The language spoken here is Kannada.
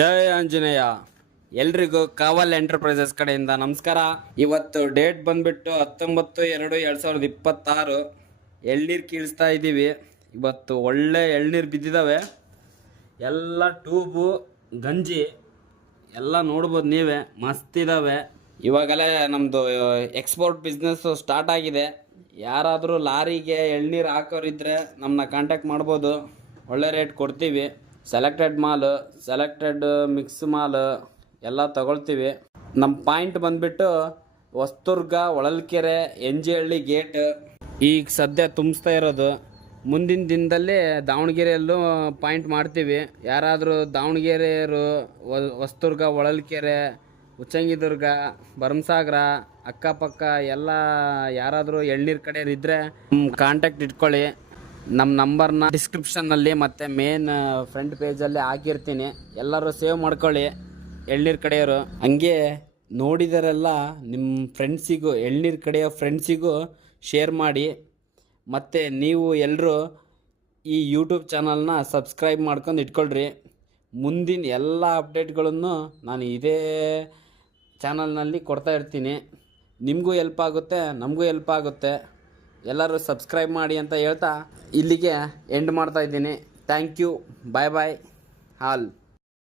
ಜೈ ಆಂಜನೇಯ. ಎಲ್ರಿಗೂ ಕಾವಲ್ ಎಂಟರ್ಪ್ರೈಸಸ್ ಕಡೆಯಿಂದ ನಮಸ್ಕಾರ. ಇವತ್ತು ಡೇಟ್ ಬಂದ್ಬಿಟ್ಟು 19/2/2026. ಎಳ್ನೀರು ಕೀಳಿಸ್ತಾ ಇದ್ದೀವಿ. ಇವತ್ತು ಒಳ್ಳೆ ಎಳ್ನೀರು ಬಿದ್ದಿದ್ದಾವೆ. ಎಲ್ಲ ಟ್ಯೂಬು ಗಂಜಿ ಎಲ್ಲ ನೋಡ್ಬೋದು ನೀವೇ, ಮಸ್ತಿದ್ದಾವೆ. ಇವಾಗಲೇ ನಮ್ಮದು ಎಕ್ಸ್ಪೋರ್ಟ್ ಬಿಸ್ನೆಸ್ಸು ಸ್ಟಾರ್ಟ್ ಆಗಿದೆ. ಯಾರಾದರೂ ಲಾರಿಗೆ ಎಳ್ನೀರು ಹಾಕೋರಿದ್ರೆ ನಮ್ಮನ್ನ ಕಾಂಟ್ಯಾಕ್ಟ್ ಮಾಡ್ಬೋದು. ಒಳ್ಳೆ ರೇಟ್ ಕೊಡ್ತೀವಿ. ಸೆಲೆಕ್ಟೆಡ್ ಮಾಲು, ಸೆಲೆಕ್ಟೆಡ್ ಮಿಕ್ಸ್ ಮಾಲು ಎಲ್ಲ ತಗೊಳ್ತೀವಿ. ನಮ್ಮ ಪಾಯಿಂಟ್ ಬಂದುಬಿಟ್ಟು ಹೊಸದುರ್ಗ, ಹೊಳಲ್ಕೆರೆ, NG ಹಳ್ಳಿ ಗೇಟ್. ಈಗ ಸದ್ಯ ತುಂಬಿಸ್ತಾ ಇರೋದು. ಮುಂದಿನ ದಿನದಲ್ಲಿ ದಾವಣಗೆರೆಯಲ್ಲೂ ಪಾಯಿಂಟ್ ಮಾಡ್ತೀವಿ. ಯಾರಾದರೂ ದಾವಣಗೆರೆಯವರು ಹೊಸದುರ್ಗ, ಹೊಳಲ್ಕೆರೆ, ಉಚ್ಚಂಗಿದುರ್ಗ, ಭರಮಸಾಗರ ಅಕ್ಕಪಕ್ಕ ಎಲ್ಲ ಯಾರಾದರೂ ಎಳ್ನೀರು ಕಡೆಯವ್ರು ಇದ್ದರೆ ಕಾಂಟ್ಯಾಕ್ಟ್ ಇಟ್ಕೊಳ್ಳಿ. ನಮ್ಮ ನಂಬರ್ನ ಡಿಸ್ಕ್ರಿಪ್ಷನ್ನಲ್ಲಿ ಮತ್ತು ಮೇನ್ ಫ್ರಂಟ್ ಪೇಜಲ್ಲಿ ಹಾಕಿರ್ತೀನಿ. ಎಲ್ಲರೂ ಸೇವ್ ಮಾಡ್ಕೊಳ್ಳಿ ಎಳ್ನೀರು ಕಡೆಯವರು. ಹಂಗೆ ನೋಡಿದರೆಲ್ಲ ನಿಮ್ಮ ಫ್ರೆಂಡ್ಸಿಗೂ, ಎಳ್ನೀರು ಕಡೆಯೋ ಫ್ರೆಂಡ್ಸಿಗೂ ಶೇರ್ ಮಾಡಿ. ಮತ್ತು ನೀವು ಎಲ್ಲರೂ ಈ ಯೂಟ್ಯೂಬ್ ಚಾನಲ್ನ ಸಬ್ಸ್ಕ್ರೈಬ್ ಮಾಡ್ಕೊಂಡು ಇಟ್ಕೊಳ್ರಿ. ಮುಂದಿನ ಎಲ್ಲ ಅಪ್ಡೇಟ್ಗಳನ್ನು ನಾನು ಇದೇ ಚಾನಲ್ನಲ್ಲಿ ಕೊಡ್ತಾ ಇರ್ತೀನಿ. ನಿಮಗೂ ಹೆಲ್ಪ್ ಆಗುತ್ತೆ, ನಮಗೂ ಹೆಲ್ಪ್ ಆಗುತ್ತೆ. ಎಲ್ಲರೂ ಸಬ್ಸ್ಕ್ರೈಬ್ ಮಾಡಿ ಅಂತ ಹೇಳ್ತಾ ಇಲ್ಲಿಗೆ ಎಂಡ್ ಮಾಡ್ತಾ ಇದ್ದೀನಿ. Thank you. Bye bye all.